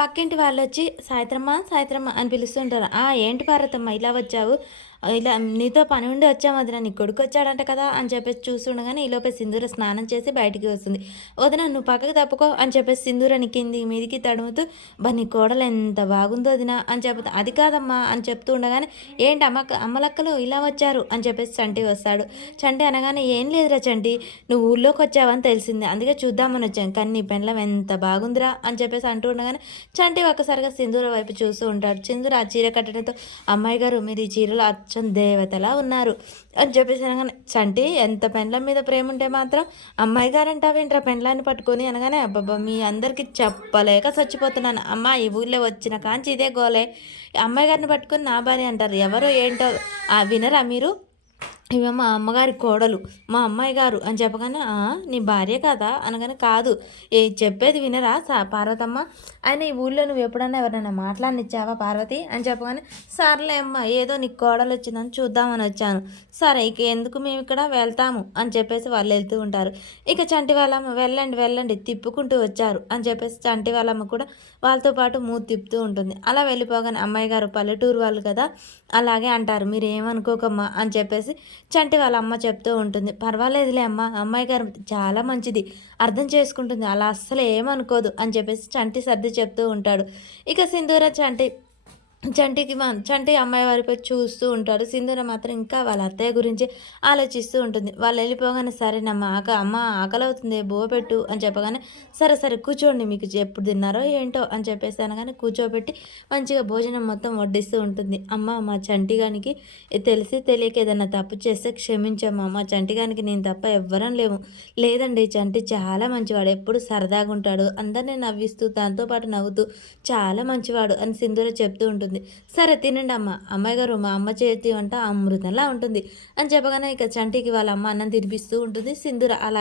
పక్కింటి వాళ్ళొచ్చి "సాయిత్రమ్మ, సాయిత్రమ్మ" అని పిలుస్తుంటారు. ఏంటి పార్వతమ్మ ఇలా వచ్చావు? ఇలా నీతో పని ఉండి వచ్చాం వదిన. నీ కొడుకొచ్చాడంట కదా!" అని చెప్పేసి చూస్తుండగానే ఈలోపే సింధూర స్నానం చేసి బయటికి వస్తుంది. "వదిన నువ్వు పక్కకు తప్పుకో" అని చెప్పేసి సింధూరని కిందికి మీదికి తడుముతూ, నీ కోడలు ఎంత బాగుందో వదిన" అని చెప్తా. "అది కాదమ్మా" అని చెప్తూ ఉండగానే, "ఏంటి అమ్మలక్కలు ఇలా వచ్చారు" అని చెప్పేసి చంటి వస్తాడు. చంటి అనగానే, "ఏం లేదురా చంటి, నువ్వు ఊర్లోకొచ్చావని తెలిసింది. అందుకే చూద్దామని వచ్చాం. కానీ నీ పెండ్లం ఎంత బాగుందిరా" అని చెప్పేసి అంటూ ఉండగానే చంటి ఒక్కసారిగా సింధూర వైపు చూస్తూ ఉంటాడు. సింధూర ఆ చీర కట్టడంతో, "అమ్మాయి గారు మీరు ఈ చీరలో అచ్చం దేవతలా ఉన్నారు" అని చెప్పేసి అనగానే, "చంటి ఎంత పెండ్లం మీద ప్రేమ ఉంటే మాత్రం అమ్మాయి గారు అంటావేంట్రా పెండ్లాన్ని పట్టుకొని" అనగానే, "అబ్బబ్బా మీ అందరికీ చెప్పలేక చచ్చిపోతున్నాను. అమ్మ ఈ ఊళ్ళో వచ్చిన కాంచి ఇదే గోలే. అమ్మాయి గారిని పట్టుకొని నా భార్య అంటారు. ఎవరో ఏంటో వినరా మీరు? ఇవి మా అమ్మగారి కోడలు, మా అమ్మాయి గారు" అని చెప్పగానే, నీ భార్య కదా" అనగానే, "కాదు చెప్పేది వినరా పార్వతమ్మ, అయినా ఈ ఊళ్ళో నువ్వు ఎప్పుడన్నా ఎవరినైనా మాట్లాడనిచ్చావా పార్వతి" అని చెప్పగానే, "సర్లే అమ్మ ఏదో నీకు కోడలు వచ్చిందని చూద్దామని వచ్చాను. సరే ఇక ఎందుకు మేము ఇక్కడ వెళ్తాము" అని చెప్పేసి వాళ్ళు వెళ్తూ ఉంటారు. ఇక చంటి వాళ్ళమ్మ, "వెళ్ళండి వెళ్ళండి తిప్పుకుంటూ వచ్చారు" అని చెప్పేసి చంటి వాళ్ళమ్మ కూడా వాళ్ళతో పాటు మూతి తిప్పుతూ ఉంటుంది. అలా వెళ్ళిపోగానే, "అమ్మాయి గారు పల్లెటూరు వాళ్ళు కదా అలాగే అంటారు, మీరేమనుకోకమ్మా" అని చెప్పేసి చంటి వాళ్ళ అమ్మ చెప్తూ ఉంటుంది. "పర్వాలేదులే అమ్మ, అమ్మాయి గారు చాలా మంచిది, అర్థం చేసుకుంటుంది, అలా అస్సలు ఏమనుకోదు" అని చెప్పేసి చంటి సర్ది చెప్తూ ఉంటాడు. ఇక సింధూర చంటి అమ్మాయి వైపు చూస్తూ ఉంటాడు. సింధూర మాత్రం ఇంకా వాళ్ళ అత్తయ్య గురించి ఆలోచిస్తూ ఉంటుంది. వాళ్ళు వెళ్ళిపోగానే, "సరేనమ్మా అమ్మ ఆకలవుతుంది బువ్వ పెట్టు" అని చెప్పగానే, "సరే సరే కూర్చోండి, మీకు ఎప్పుడు తిన్నారో ఏంటో" అని చెప్పేసి అనగానే కూర్చోబెట్టి మంచిగా భోజనం మొత్తం వడ్డిస్తూ ఉంటుంది. "అమ్మ మా చంటిగానికి తెలిసి తెలియక ఏదన్నా తప్పు చేస్తే క్షమించమ్మా, మా చంటిగానికి నేను తప్ప ఎవ్వరం లేము. లేదండి చంటి చాలా మంచివాడు, ఎప్పుడు సరదాగా ఉంటాడు, అందరినీ నవ్విస్తూ దాంతో పాటు నవ్వుతూ చాలా మంచివాడు" అని సింధూర చెప్తూ ఉంటుంది. "సరే తినండి అమ్మ, అమ్మాయి గారు మా అమ్మ చేతి వంట అమృతంలా ఉంటుంది" అని చెప్పగానే ఇక చంటికి వాళ్ళ అమ్మ అన్నం తినిపిస్తూ ఉంటుంది. సింధూర అలాగే